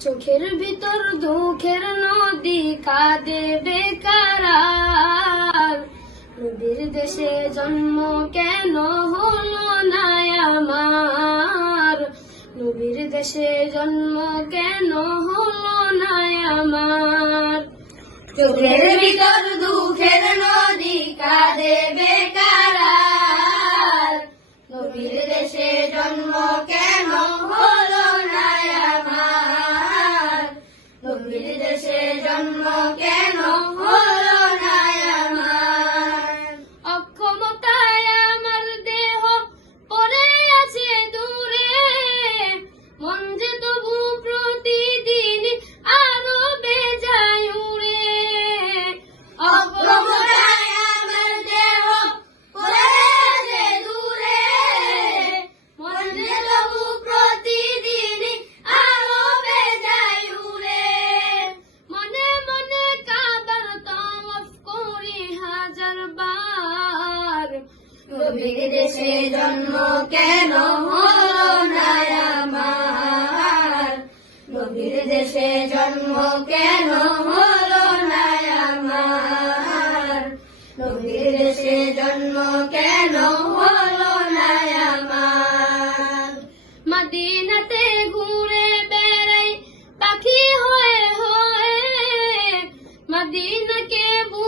চোখের ভিতর দুঃখের নদী কাঁদে বেকার নদীর দেশে জন্ম কেন হলো না আমার? দেশে জন্ম কেন হলো আমার? চোখের ভিতর দুঃখের নদী কাঁদে নবীর দেশে জন্ম কেন দেশে জন্ম কেন হলো না আমার নবীর দেশে জন্ম কেন হলো না আমার নবীর দেশে জন্ম কেন হলো না আমার মদিনাতে ঘুরে বেড়াই পাখি হয়ে হয়ে, মদিনাকে বুকে